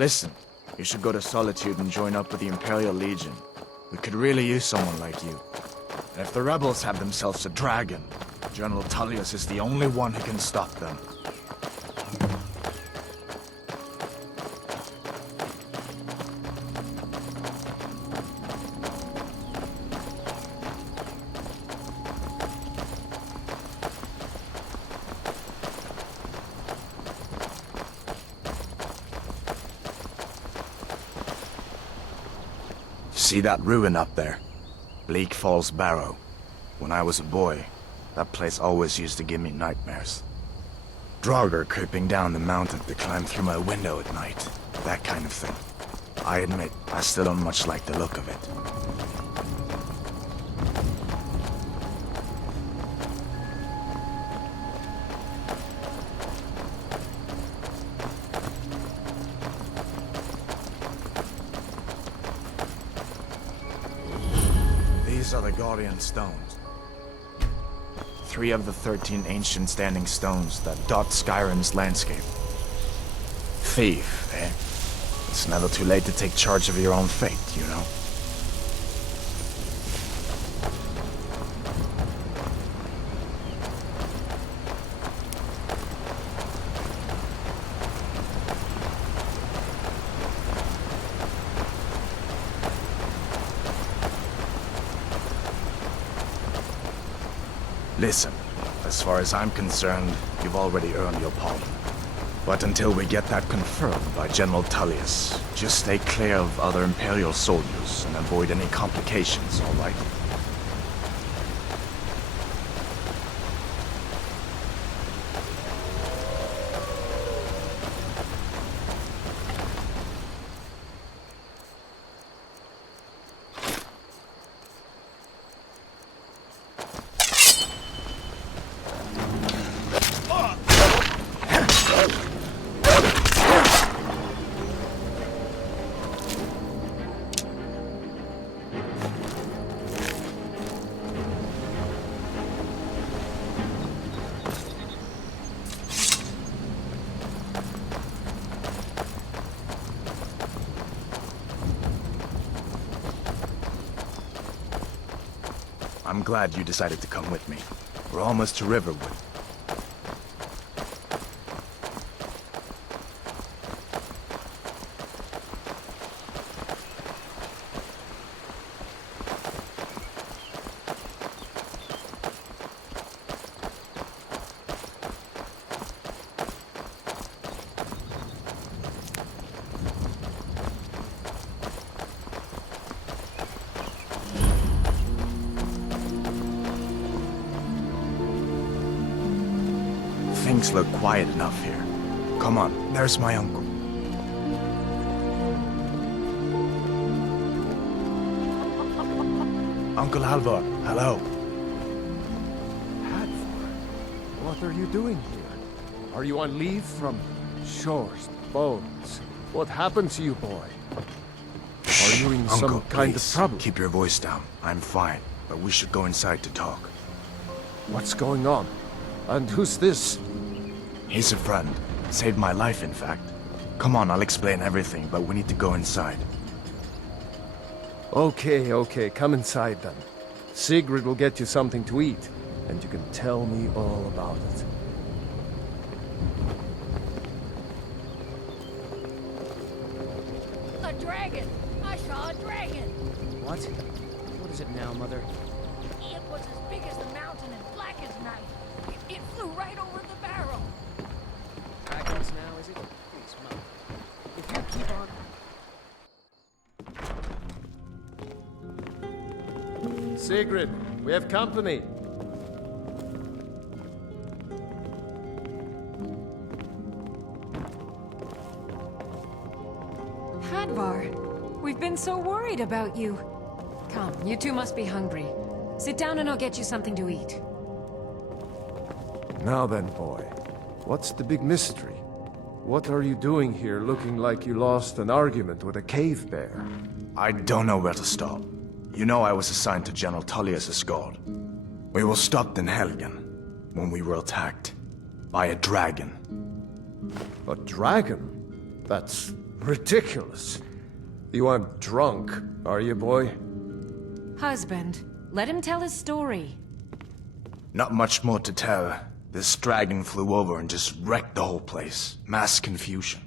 Listen, you should go to Solitude and join up with the Imperial Legion. We could really use someone like you. And if the rebels have themselves a dragon, General Tullius is the only one who can stop them. See that ruin up there? Bleak Falls Barrow. When I was a boy, that place always used to give me nightmares. Draugr creeping down the mountain to climb through my window at night. That kind of thing. I admit, I still don't much like the look of it. These are the Guardian Stones. 3 of the 13 ancient standing stones that dot Skyrim's landscape. Thief, eh? It's never too late to take charge of your own fate, you know? Listen, as far as I'm concerned, you've already earned your pardon. But until we get that confirmed by General Tullius, just stay clear of other Imperial soldiers and avoid any complications, all right? I'm glad you decided to come with me. We're almost to Riverwood. Things look quiet enough here. Come on, there's my uncle. Uncle Halvor, hello. Halvor, what are you doing here? Are you on leave from shores, bones? What happened to you, boy? Are you in Uncle, some kind of please, trouble? keep your voice down. I'm fine, but we should go inside to talk. What's going on? And who's this? He's a friend. Saved my life, in fact. Come on, I'll explain everything, but we need to go inside. Okay, come inside then. Sigrid will get you something to eat, and you can tell me all about it. A dragon! I saw a dragon! What? What is it now, Mother? It was as big as the mountain and black as night. It flew right over the barrel. Dragons now, is it? Please, Mother. If you keep on... Sigrid, we have company. Hadvar, we've been so worried about you. Come, you two must be hungry. Sit down and I'll get you something to eat. Now then, boy, what's the big mystery? What are you doing here looking like you lost an argument with a cave bear? I don't know where to start. You know I was assigned to General Tullius' guard. We were stopped in Helgen when we were attacked by a dragon. A dragon? That's Ridiculous. You aren't drunk, are you, boy? Husband, let him tell his story. Not much more to tell. This dragon flew over and just wrecked the whole place. Mass confusion.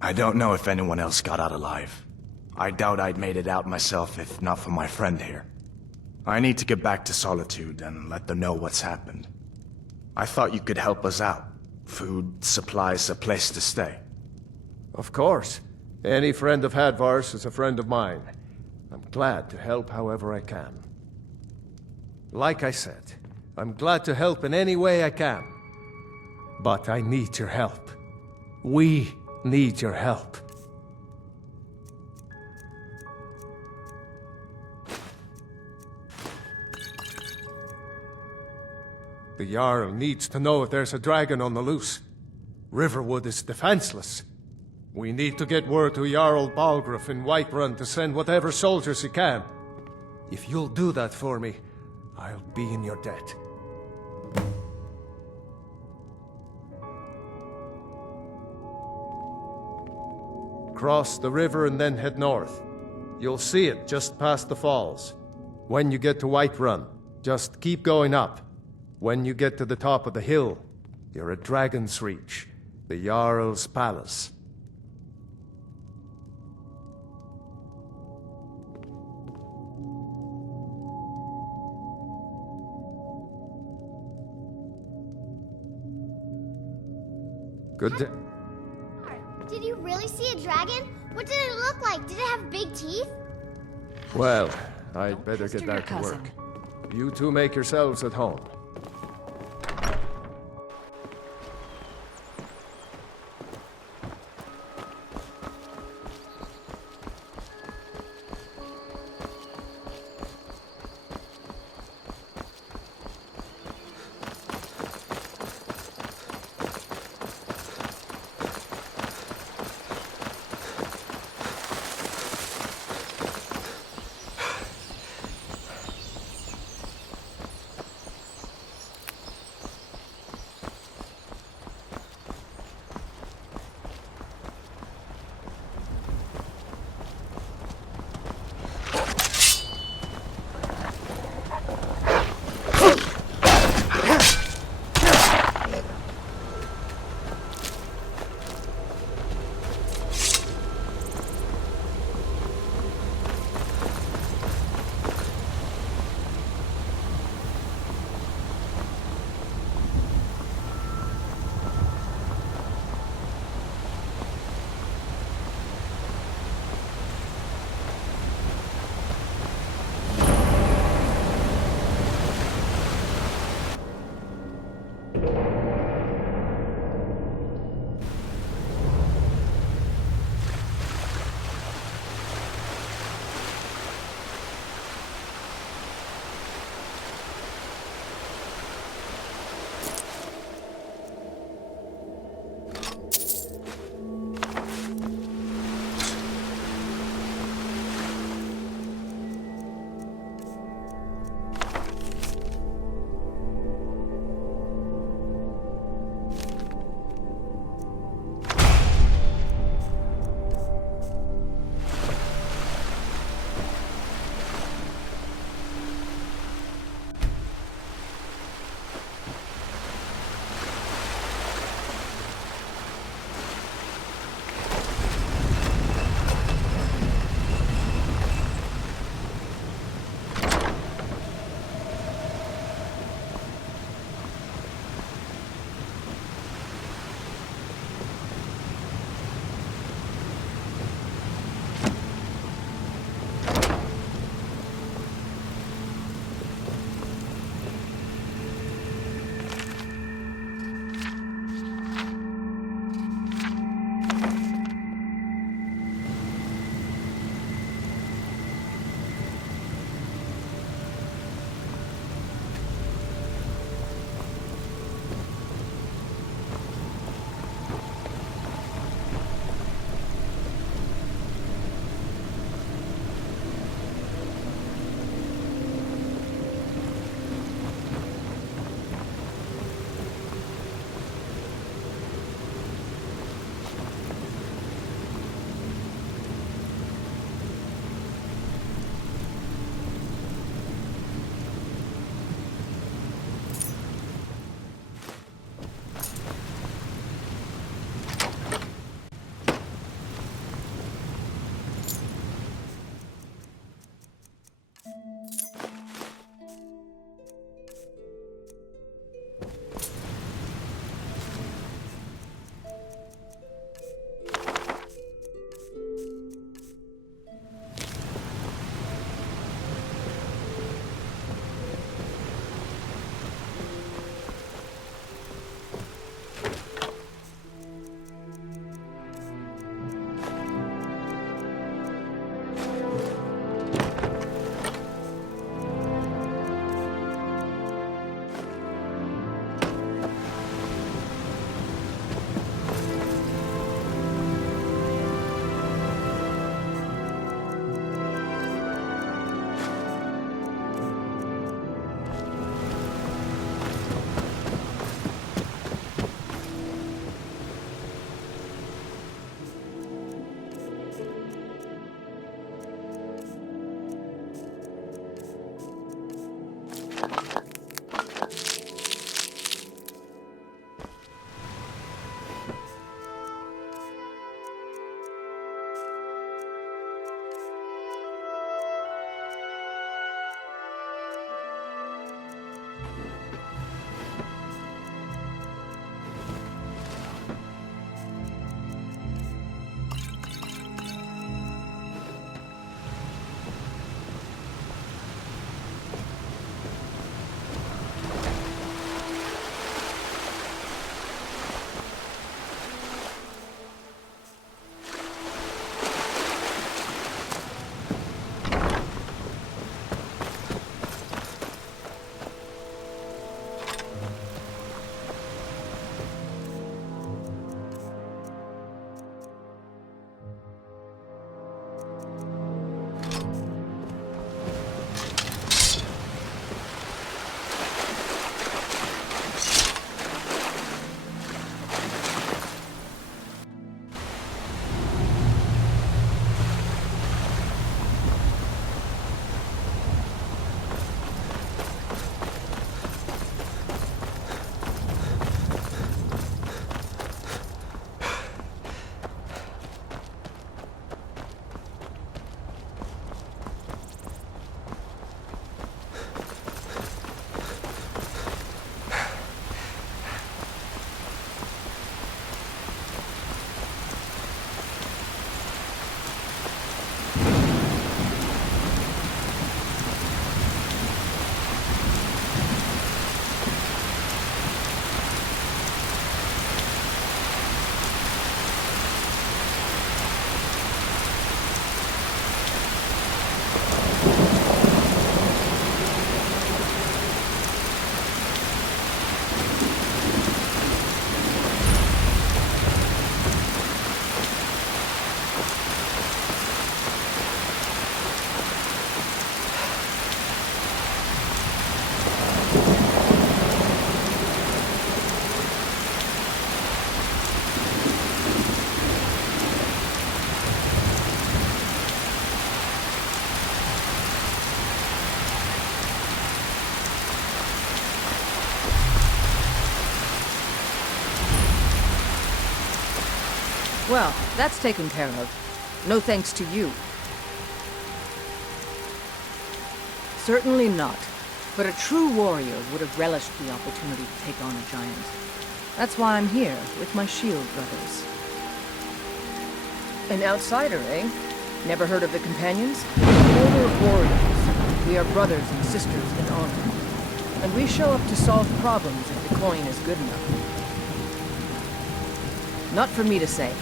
I don't know if anyone else got out alive. I doubt I'd made it out myself if not for my friend here. I need to get back to Solitude and let them know what's happened. I thought you could help us out. Food, supplies, a place to stay. Of course. Any friend of Hadvar's is a friend of mine. I'm glad to help however I can. Like I said, I'm glad to help in any way I can. But I need your help. We need your help. The Jarl needs to know if there's a dragon on the loose. Riverwood is defenseless. We need to get word to Jarl Balgruuf in Whiterun to send whatever soldiers he can. If you'll do that for me, I'll be in your debt. Cross the river and then head north. You'll see it just past the falls. When you get to Whiterun, just keep going up. When you get to the top of the hill, you're at Dragon's Reach, the Jarl's palace. Good day. Did you really see a dragon? What did it look like? Did it have big teeth? Well, I'd Don't better pester get your back to cousin. work. You two make yourselves at home. Well, that's taken care of. No thanks to you. Certainly not. But a true warrior would have relished the opportunity to take on a giant. That's why I'm here, with my shield brothers. An outsider, eh? Never heard of the Companions? Order of warriors. We are brothers and sisters in honor. And we show up to solve problems if the coin is good enough. Not for me to say.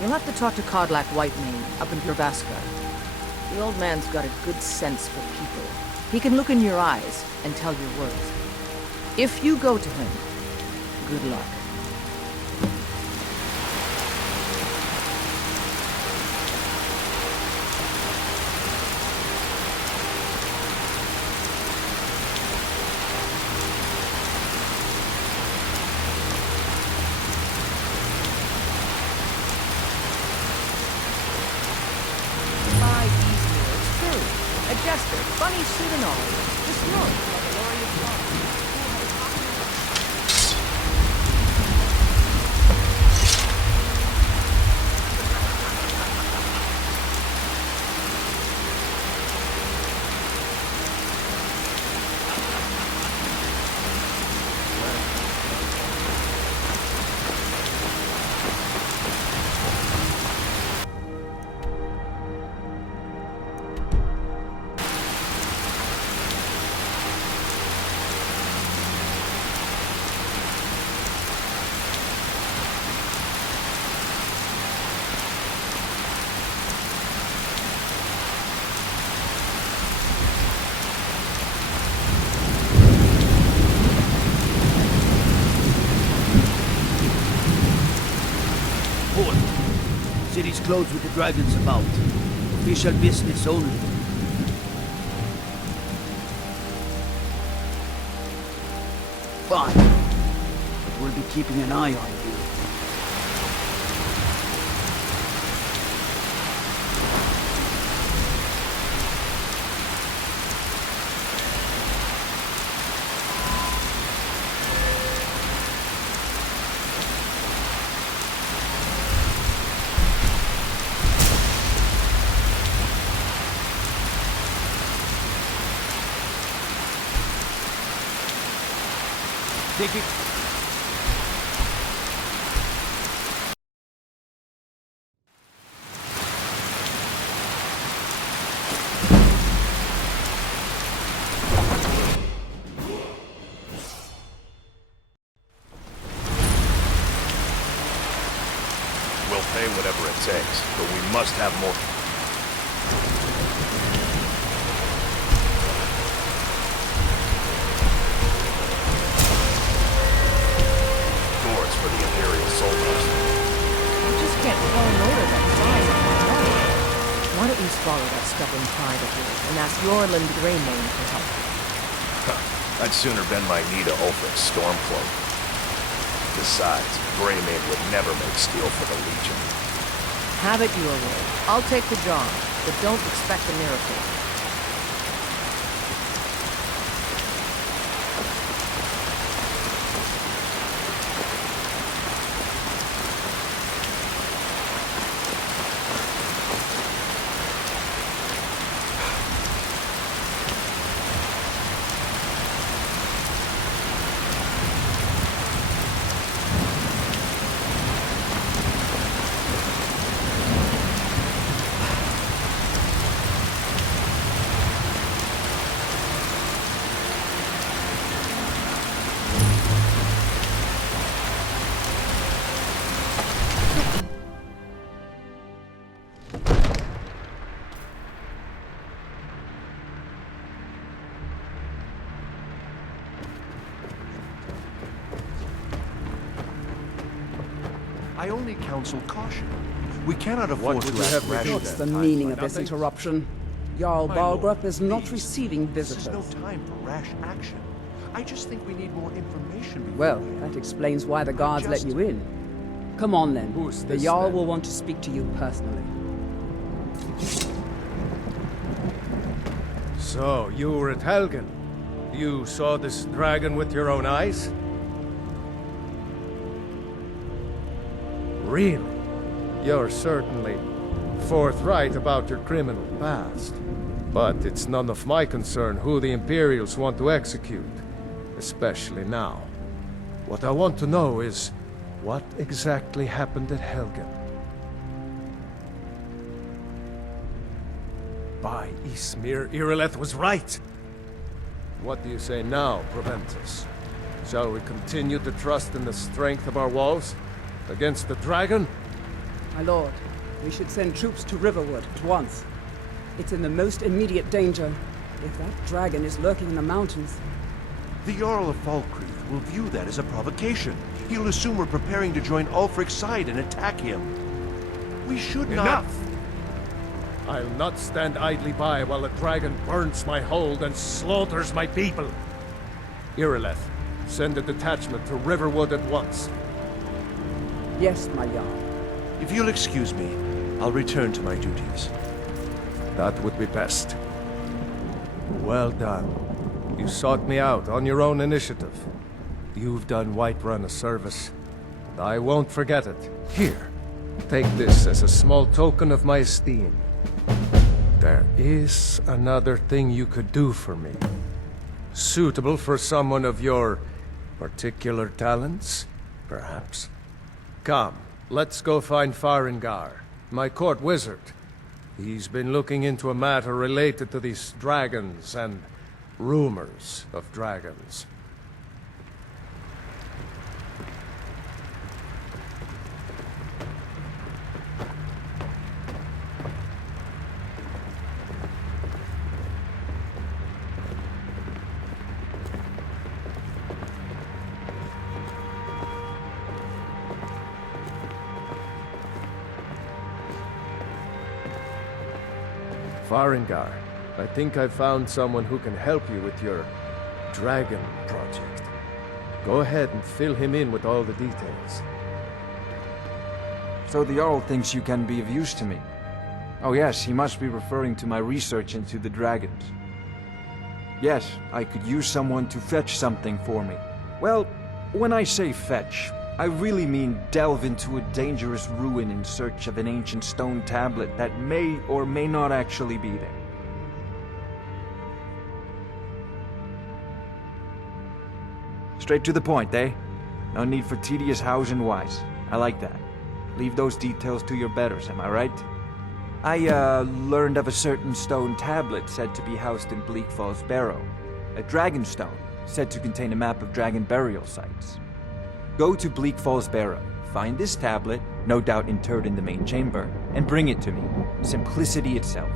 You'll have to talk to Kodlak Whitemane up in Gervaska. The old man's got a good sense for people. He can look in your eyes and tell your words. If you go to him, good luck. A jester, funny suit and all. Just north like a lorry of City's closed with the dragons about. Official business only. Fine. But we'll be keeping an eye on you. Take it. We'll pay whatever it takes, but we must have more. For the Imperial soldiers. You just can't call an order that size on my own. Why don't you swallow that stubborn pride of yours and ask Yorland Greymane for help? Huh. I'd sooner bend my knee to Ulfric's Stormcloak. Besides, Greymane would never make steel for the Legion. Have it your way. I'll take the job, but don't expect a miracle. I only counsel caution. We cannot afford to act rashly. What's the meaning of this interruption? Jarl Balgrup is not receiving visitors. This is no time for rash action. I just think we need more information. Well, that explains why the guards let you in. Come on then. Who's The this, Jarl then? will want to speak to you personally. So, you were at Helgen. You saw this dragon with your own eyes? Really? You're certainly forthright about your criminal past. But it's none of my concern who the Imperials want to execute, especially now. What I want to know is, what exactly happened at Helgen? By Ysmir, Irileth was right! What do you say now, Proventus? Shall we continue to trust in the strength of our walls? Against the dragon? My lord, we should send troops to Riverwood at once. It's in the most immediate danger. If that dragon is lurking in the mountains... The Jarl of Falkreath will view that as a provocation. He'll assume we're preparing to join Ulfric's side and attack him. We should not... Enough! I'll not stand idly by while a dragon burns my hold and slaughters my people. Irileth, send a detachment to Riverwood at once. Yes, my Jarl. If you'll excuse me, I'll return to my duties. That would be best. Well done. You sought me out on your own initiative. You've done Whiterun a service, and I won't forget it. Here, take this as a small token of my esteem. There is another thing you could do for me. Suitable for someone of your particular talents, perhaps. Come, let's go find Farengar, my court wizard. He's been looking into a matter related to these dragons and rumors of dragons. Farengar, I think I've found someone who can help you with your dragon project. Go ahead and fill him in with all the details. So the Jarl thinks you can be of use to me. Oh yes, he must be referring to my research into the dragons. Yes, I could use someone to fetch something for me. Well, when I say fetch, I really mean delve into a dangerous ruin in search of an ancient stone tablet that may or may not actually be there. Straight to the point, eh? No need for tedious hows and whys. I like that. Leave those details to your betters, am I right? I, learned of a certain stone tablet said to be housed in Bleak Falls Barrow. A dragon stone, said to contain a map of dragon burial sites. Go to Bleak Falls Barrow, find this tablet, no doubt interred in the main chamber, and bring it to me. Simplicity itself.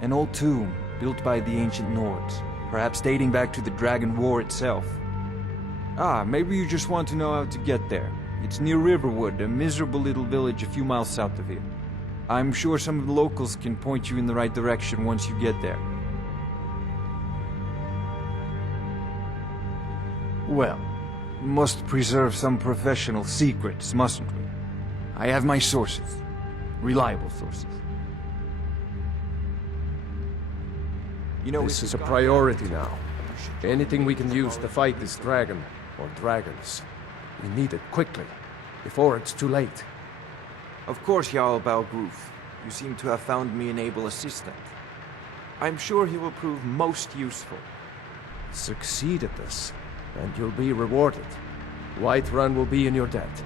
An old tomb, built by the ancient Nords, perhaps dating back to the Dragon War itself. Ah, maybe you just want to know how to get there. It's near Riverwood, a miserable little village a few miles south of here. I'm sure some of the locals can point you in the right direction once you get there. Well, must preserve some professional secrets, mustn't we? I have my sources. Reliable sources. You know, this is a priority now. Anything we can use to fight this dragon, or dragons, we need it quickly, before it's too late. Of course, Jarl Balgroof. You seem to have found me an able assistant. I'm sure he will prove most useful. Succeed at this, and you'll be rewarded. Whiterun will be in your debt.